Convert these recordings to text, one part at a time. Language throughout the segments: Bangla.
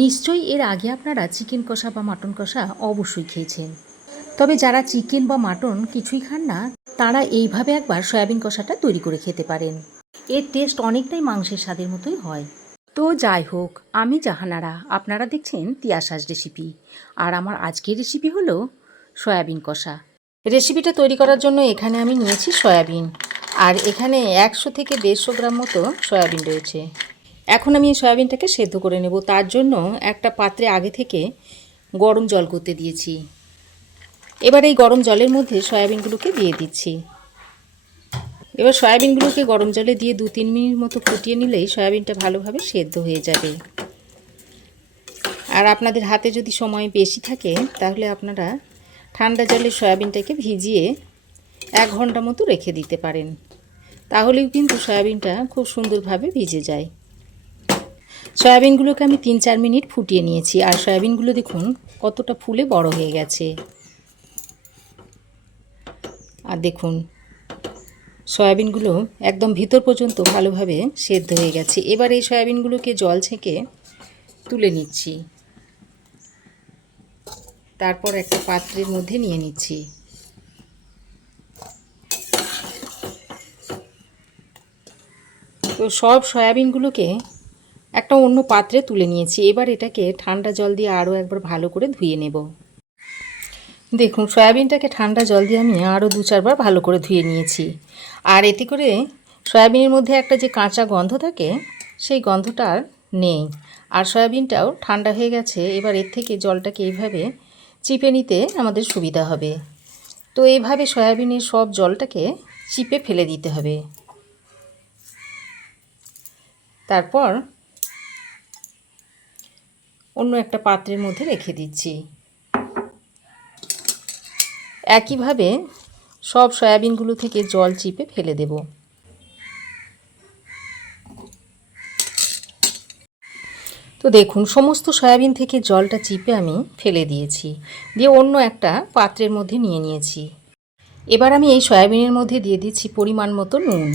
নিশ্চয়ই এর আগে আপনারা চিকেন কষা বা মাটন কষা অবশ্যই খেয়েছেন। তবে যারা চিকেন বা মাটন কিছুই খান না, তারা এইভাবে একবার সয়াবিন কষাটা তৈরি করে খেতে পারেন। এর টেস্ট অনেকটাই মাংসের স্বাদের মতোই হয়। তো যাই হোক, আমি জাহানারা, আপনারা দেখছেন তিয়াসাস রেসিপি। আর আমার আজকের রেসিপি হলো সয়াবিন কষা। রেসিপিটা তৈরি করার জন্য এখানে আমি নিয়েছি সয়াবিন, আর এখানে 100 থেকে 150 গ্রাম মতো সয়াবিন রয়েছে। এখন আমি এই সয়াবিনটাকে সেদ্ধ করে নেব। তার জন্য একটা পাত্রে আগে থেকে গরম জল করতে দিয়েছি। এবার এই গরম জলের মধ্যে সয়াবিনগুলোকে দিয়ে দিচ্ছি। এবার সয়াবিনগুলোকে গরম জলে দিয়ে 2-3 মিনিট মতো ফুটিয়ে নিলেই সয়াবিনটা ভালোভাবে সেদ্ধ হয়ে যাবে। আর আপনাদের হাতে যদি সময় বেশি থাকে তাহলে আপনারা ঠান্ডা জলে সয়াবিনটাকে ভিজিয়ে 1 ঘন্টা মতো রেখে দিতে পারেন। তাহলেও কিন্তু সয়াবিনটা খুব সুন্দরভাবে ভিজে যায়। সয়াবিনগুলোকে আমি 3-4 মিনিট ফুটিয়ে নিয়েছি, আর সয়াবিনগুলো দেখুন কতটা ফুলে বড় হয়ে গেছে। আর দেখুন সয়াবিনগুলো একদম ভিতর পর্যন্ত ভালোভাবে সেদ্ধ হয়ে গেছে। এবার এই সয়াবিনগুলোকে জল ছেঁকে তুলে নিচ্ছি। তারপর একটা পাত্রের মধ্যে নিয়ে নিচ্ছি। তো সব সয়াবিনগুলোকে একটা অন্য পাত্রে তুলে নিয়েছি। এবার এটাকে ঠান্ডা জল দিয়ে আরও একবার ভালো করে ধুয়ে নেব। দেখুন সয়াবিনটাকে ঠান্ডা জল দিয়ে আমি আরও 2-4 বার ভালো করে ধুয়ে নিয়েছি। আর এতে করে সয়াবিনের মধ্যে একটা যে কাঁচা গন্ধ থাকে, সেই গন্ধটা আর নেই। আর সয়াবিনটাও ঠান্ডা হয়ে গেছে। এবার এর থেকে জলটাকে এইভাবে চিপে নিতে আমাদের সুবিধা হবে। তো এইভাবে সয়াবিনের সব জলটাকে চিপে ফেলে দিতে হবে। তারপর অন্য একটা পাত্রের মধ্যে রেখে দিচ্ছি। একইভাবে সব সয়াবিনগুলো থেকে জল চিপে ফেলে দেব। তো দেখুন সমস্ত সয়াবিন থেকে জলটা চিপে আমি ফেলে দিয়েছি, দিয়ে অন্য একটা পাত্রের মধ্যে নিয়ে নিয়েছি। এবার আমি এই সয়াবিনের মধ্যে দিয়ে দিচ্ছি পরিমাণ মতো নুন,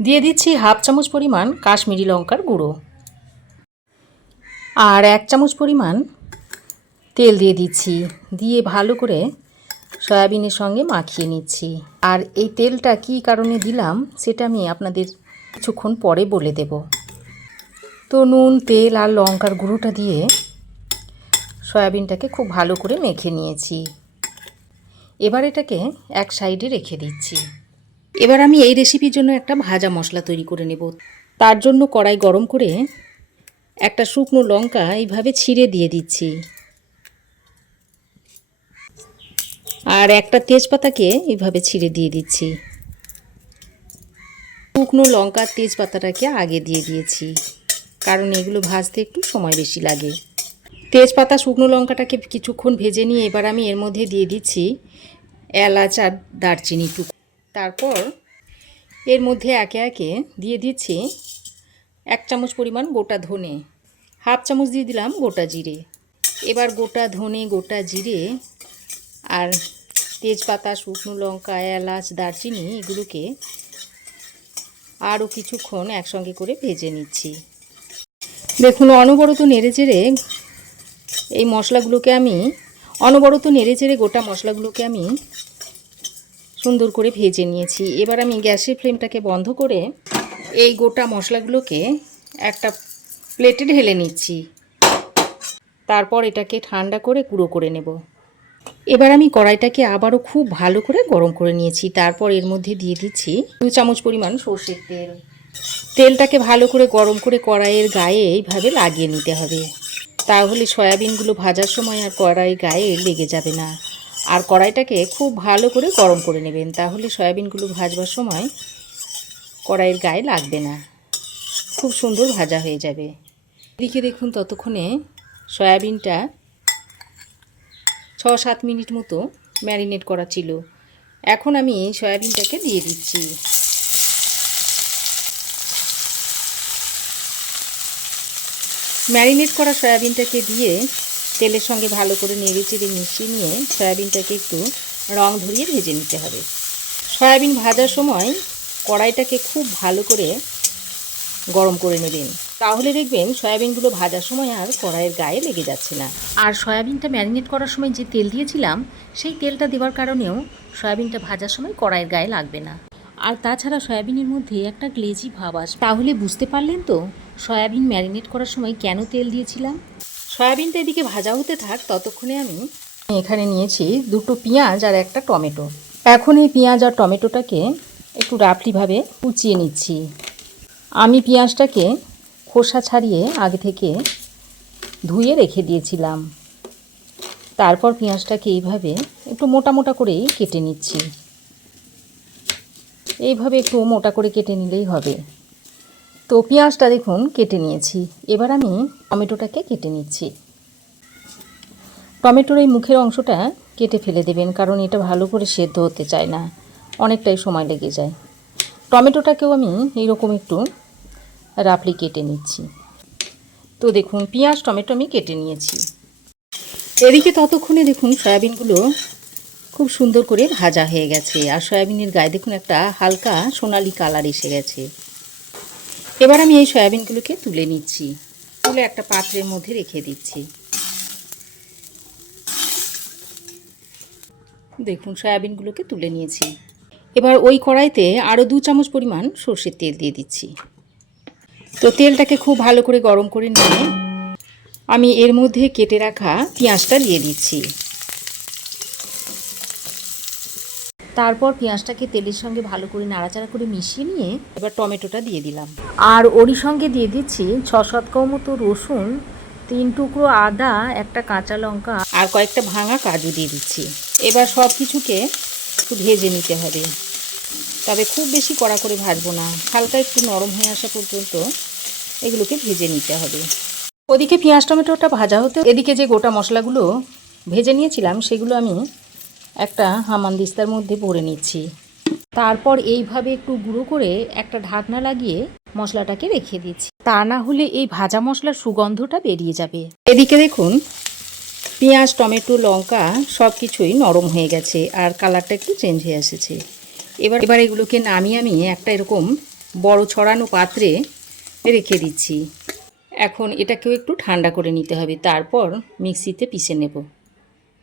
দিয়ে দিচ্ছি 1/2 চামচ পরিমাণ কাশ্মীরি লঙ্কার গুঁড়ো, আর 1 চামচ পরিমাণ তেল দিয়ে দিচ্ছি। দিয়ে ভালো করে সয়াবিনের সঙ্গে মাখিয়ে নিচ্ছি। আর এই তেলটা কী কারণে দিলাম সেটা আমি আপনাদের কিছুক্ষণ পরে বলে দেব। তো নুন, তেল আর লঙ্কার গুঁড়োটা দিয়ে সয়াবিনটাকে খুব ভালো করে মেখে নিয়েছি। এবার এটাকে এক সাইডে রেখে দিচ্ছি। এবার আমি এই রেসিপির জন্য একটা ভাজা মশলা তৈরি করে নেব। তার জন্য কড়াই গরম করে একটা শুকনো লঙ্কা এইভাবে ছিঁড়ে দিয়ে দিচ্ছি, আর একটা তেজপাতাকে এইভাবে ছিঁড়ে দিয়ে দিচ্ছি। শুকনো লঙ্কার তেজপাতাটাকে আগে দিয়ে দিয়েছি, কারণ এগুলো ভাজতে একটু সময় বেশি লাগে। তেজপাতা শুকনো লঙ্কাটাকে কিছুক্ষণ ভেজে নিয়ে এবার আমি এর মধ্যে দিয়ে দিচ্ছি এলাচ আর দারচিনি টুকরো। তারপর এর মধ্যে একে একে দিয়ে দিচ্ছি 1 চামচ পরিমাণ গোটা ধনে, 1/2 চামচ দিয়ে দিলাম গোটা জিরে। এবার গোটা ধনে, গোটা জিরে আর তেজপাতা, শুকনো লঙ্কা, এলাচ, দারচিনি এগুলোকে আরও কিছুক্ষণ একসঙ্গে করে ভেজে নিচ্ছি। দেখুন অনবরত নেড়েচেড়ে এই মশলাগুলোকে আমি গোটা মশলাগুলোকে আমি সুন্দর করে ভেজে নিয়েছি। এবার আমি গ্যাসের ফ্লেমটাকে বন্ধ করে এই গোটা মশলাগুলোকে একটা প্লেটে ঢেলে নিচ্ছি। তারপর এটাকে ঠান্ডা করে গুঁড়ো করে নেব। এবার আমি কড়াইটাকে আবারও খুব ভালো করে গরম করে নিয়েছি। তারপর এর মধ্যে দিয়ে দিচ্ছি 2 চামচ পরিমাণ সর্ষের তেল। তেলটাকে ভালো করে গরম করে কড়াইয়ের গায়ে এইভাবে লাগিয়ে নিতে হবে। তাহলে সয়াবিনগুলো ভাজার সময় আর কড়াই গায়ে লেগে যাবে না। আর কড়াইটাকে খুব ভালো করে গরম করে নেবেন, তাহলে সয়াবিনগুলো ভাজবার সময় কড়াইয়ের গায়ে লাগবে না, খুব সুন্দর ভাজা হয়ে যাবে। এদিকে দেখুন ততক্ষণে সয়াবিনটা 6-7 মিনিট মতো ম্যারিনেট করা ছিল। এখন আমি সয়াবিনটাকে দিয়ে দিচ্ছি। ম্যারিনেট করা সয়াবিনটাকে দিয়ে তেলের সঙ্গে ভালো করে নেড়েচেড়ে মিশিয়ে নিয়ে সয়াবিনটাকে একটু রং ধরিয়ে ভেজে নিতে হবে। সয়াবিন ভাজার সময় কড়াইটাকে খুব ভালো করে গরম করে নেবেন, তাহলে দেখবেন সয়াবিনগুলো ভাজার সময় আর কড়াইয়ের গায়ে লেগে যাচ্ছে না। আর সয়াবিনটা ম্যারিনেট করার সময় যে তেল দিয়েছিলাম সেই তেলটা দেওয়ার কারণেও সয়াবিনটা ভাজার সময় কড়াইয়ের গায়ে লাগবে না। আর তাছাড়া সয়াবিনের মধ্যে একটা গ্লেজি ভাব আসবে। তাহলে বুঝতে পারলেন তো সয়াবিন ম্যারিনেট করার সময় কেন তেল দিয়েছিলাম। সয়াবিনটা এদিকে ভাজা হতে থাক, ততক্ষণে আমি এখানে নিয়েছি 2টো পেঁয়াজ আর একটা টমেটো। এখন এই পেঁয়াজ আর টমেটোটাকে একটু রাফলিভাবে কুচিয়ে নিচ্ছি। আমি পেঁয়াজটাকে খোসা ছাড়িয়ে আগে থেকে ধুয়ে রেখে দিয়েছিলাম। তারপর পেঁয়াজটাকে এইভাবে একটু মোটা মোটা করেই কেটে নিচ্ছি। এইভাবে একটু মোটা করে কেটে নিলেই হবে। তো পেঁয়াজটা দেখুন কেটে নিয়েছি। এবার আমি টমেটোটাকে কেটে নিচ্ছি। টমেটোর এই মুখের অংশটা কেটে ফেলে দেবেন, কারণ এটা ভালো করে সেদ্ধ হতে চায় না, অনেকটাই সময় লেগে যায়। টমেটোটাকেও আমি এইরকম একটু রাফলি কেটে নিচ্ছি। তো দেখুন পেঁয়াজ টমেটো আমি কেটে নিয়েছি। এদিকে ততক্ষণে দেখুন সয়াবিনগুলো খুব সুন্দর করে ভাজা হয়ে গেছে, আর সয়াবিনের গায়ে দেখুন একটা হালকা সোনালি কালার এসে গেছে। এবার আমি এই সয়াবিনগুলোকে তুলে নিচ্ছি, তুলে একটা পাত্রের মধ্যে রেখে দিচ্ছি। দেখুন সয়াবিনগুলোকে তুলে নিয়েছি। এবার ওই কড়াইতে আরও 2 চামচ পরিমাণ সর্ষের তেল দিয়ে দিচ্ছি। তো তেলটাকে খুব ভালো করে গরম করে নিয়ে আমি এর মধ্যে কেটে রাখা পেঁয়াজটা দিয়ে দিচ্ছি। তারপর পেঁয়াজটাকে তেলের সঙ্গে ভালো করে নাড়াচাড়া করে মিশিয়ে নিয়ে এবার টমেটোটা দিয়ে দিলাম। আর ওরই সঙ্গে দিয়ে দিচ্ছি 6-7 কোয়া মতো রসুন, 3 টুকরো আদা, একটা কাঁচা লঙ্কা আর কয়েকটা ভাঙা কাজু দিয়ে দিচ্ছি। এবার সব কিছুকে একটু ভেজে নিতে হবে, তবে খুব বেশি কড়া করে ভাজবো না, হালকা একটু নরম হয়ে আসা পর্যন্ত এগুলোকে ভেজে নিতে হবে। ওদিকে পেঁয়াজ টমেটোটা ভাজা হতে এদিকে যে গোটা মশলাগুলো ভেজে নিয়েছিলাম সেগুলো আমি একটা হামানদিস্তার মধ্যে ভরে নিচ্ছি। তারপর এইভাবে একটু গুঁড়ো করে একটা ঢাকনা লাগিয়ে মশলাটাকে রেখে দিচ্ছি, তা না হলে এই ভাজা মশলার সুগন্ধটা বেরিয়ে যাবে। এদিকে দেখুন পেঁয়াজ টমেটো লঙ্কা সব কিছুই নরম হয়ে গেছে আর কালারটা একটু চেঞ্জ হয়ে এসেছে। এবার এগুলোকে নামিয়ে আমি একটা এরকম বড় ছড়ানো পাত্রে রেখে দিচ্ছি। এখন এটাকেও একটু ঠান্ডা করে নিতে হবে, তারপর মিক্সিতে পিষে নেব।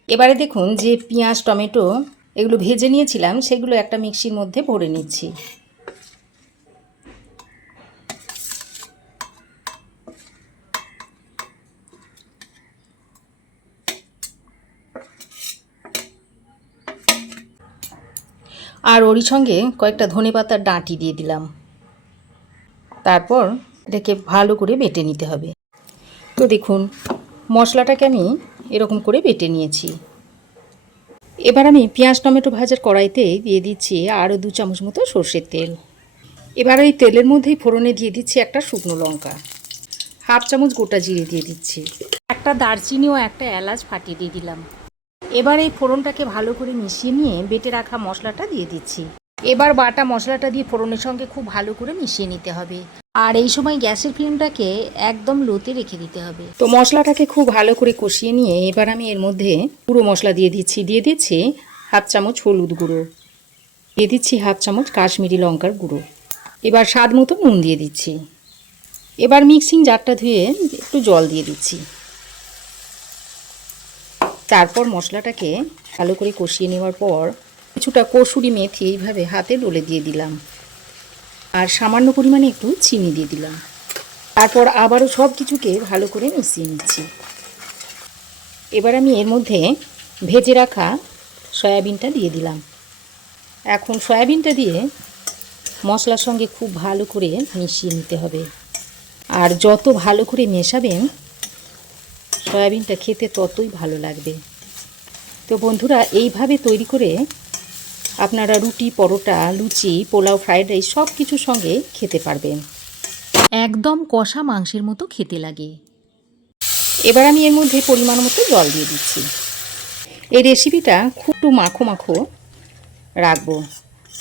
এবারে দেখুন যে পেঁয়াজ টমেটো এগুলো ভেজে নিয়েছিলাম সেগুলো একটা মিক্সির মধ্যে ভরে নিচ্ছি। আর ওরই সঙ্গে কয়েকটা ধনেপাতার ডাঁটি দিয়ে দিলাম। তারপর এটাকে ভালো করে বেটে নিতে হবে। তো দেখুন মশলাটাকে আমি এরকম করে বেটে নিয়েছি। এবার আমি পেঁয়াজ টমেটো ভাজার কড়াইতে দিয়ে দিচ্ছি আরও 2 চামচ মতো সর্ষের তেল। এবার এই তেলের মধ্যেই ফোড়নে দিয়ে দিচ্ছি একটা শুকনো লঙ্কা, 1/2 চামচ গোটা জিরে দিয়ে দিচ্ছি, একটা দারচিনি ও একটা এলাচ ফাটিয়ে দিয়ে দিলাম। এবার এই ফোড়নটাকে ভালো করে মিশিয়ে নিয়ে বেটে রাখা মশলাটা দিয়ে দিচ্ছি। এবার বাটা মশলাটা দিয়ে ফোড়নের সঙ্গে খুব ভালো করে মিশিয়ে নিতে হবে, আর এই সময় গ্যাসের ফ্লেমটাকে একদম লোতে রেখে দিতে হবে। তো মশলাটাকে খুব ভালো করে কষিয়ে নিয়ে এবার আমি এর মধ্যে গুঁড়ো মশলা দিয়ে দিচ্ছি। 1/2 চামচ হলুদ গুঁড়ো, দিয়ে দিচ্ছি 1/2 চামচ কাশ্মীরি লঙ্কার গুঁড়ো। এবার স্বাদ মতো নুন দিয়ে দিচ্ছি। এবার মিক্সিং জারটা ধুয়ে একটু জল দিয়ে দিচ্ছি। তারপর মশলাটাকে ভালো করে কষিয়ে নেওয়ার পর কিছুটা কসুরি মেথি এইভাবে হাতে ডলে দিয়ে দিলাম, আর সামান্য পরিমাণে একটু চিনি দিয়ে দিলাম। তারপর আবারও সব কিছুকে ভালো করে মিশিয়ে নিচ্ছি। এবার আমি এর মধ্যে ভেজে রাখা সয়াবিনটা দিয়ে দিলাম। এখন সয়াবিনটা দিয়ে মশলার সঙ্গে খুব ভালো করে মিশিয়ে নিতে হবে, আর যত ভালো করে মেশাবেন সয়াবিনটা খেতে ততই ভালো লাগবে। তো বন্ধুরা এইভাবে তৈরি করে আপনারা রুটি পরোটা লুচি পোলাও ফ্রাইড রাইস সব কিছুর সঙ্গে খেতে পারবেন, একদম কষা মাংসের মতো খেতে লাগে। এবার আমি এর মধ্যে পরিমাণ মতো জল দিয়ে দিচ্ছি। এই রেসিপিটা খুব একটু মাখো মাখো রাখবো,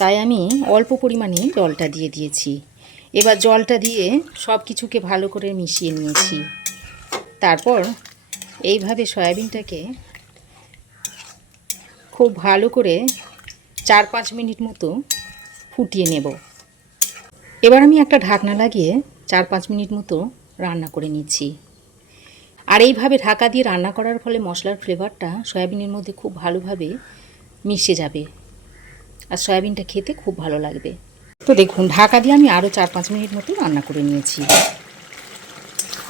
তাই আমি অল্প পরিমাণে জলটা দিয়ে দিয়েছি। এবার জলটা দিয়ে সব কিছুকে ভালো করে মিশিয়ে নিয়েছি। তারপর এইভাবে সয়াবিনটাকে খুব ভালো করে 4-5 মিনিট মতো ফুটিয়ে নেব। এবার আমি একটা ঢাকনা লাগিয়ে 4-5 মিনিট মতো রান্না করে নিচ্ছি। আর এইভাবে ঢাকা দিয়ে রান্না করার ফলে মশলার ফ্লেভারটা সয়াবিনের মধ্যে খুব ভালোভাবে মিশে যাবে, আর সয়াবিনটা খেতে খুব ভালো লাগবে। তো দেখুন, ঢাকা দিয়ে আমি আরও 4-5 মিনিট মতো রান্না করে নিয়েছি।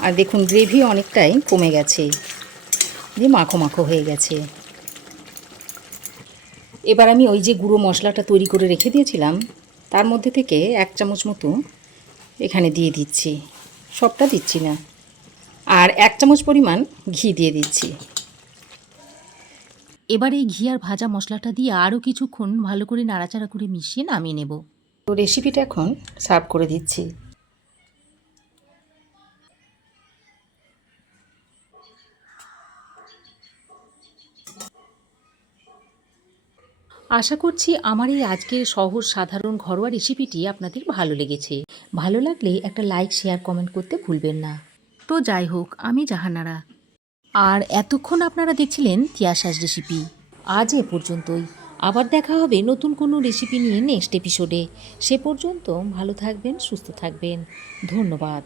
আর দেখুন, গ্রেভি অনেকটাই কমে গেছে, দিয়ে মাখো মাখো হয়ে গেছে। এবার আমি ওই যে গুঁড়ো মশলাটা তৈরি করে রেখে দিয়েছিলাম, তার মধ্যে থেকে 1 চামচ মতো এখানে দিয়ে দিচ্ছি। সবটা দিচ্ছি না। আর 1 চামচ পরিমাণ ঘি দিয়ে দিচ্ছি। এবার এই ঘি আর ভাজা মশলাটা দিয়ে আরও কিছুক্ষণ ভালো করে নাড়াচাড়া করে মিশিয়ে নামিয়ে নেব। তো রেসিপিটা এখন সার্ভ করে দিচ্ছি। আশা করছি আমার এই আজকের সহজ সাধারণ ঘরোয়া রেসিপিটি আপনাদের ভালো লেগেছে। ভালো লাগলে একটা লাইক, শেয়ার, কমেন্ট করতে ভুলবেন না। তো যাই হোক, আমি জাহানারা। আর এতক্ষণ আপনারা দেখছিলেন তিয়াসাস রেসিপি। আজ এ পর্যন্তই। আবার দেখা হবে নতুন কোনো রেসিপি নিয়ে নেক্সট এপিসোডে। সে পর্যন্ত ভালো থাকবেন, সুস্থ থাকবেন। ধন্যবাদ।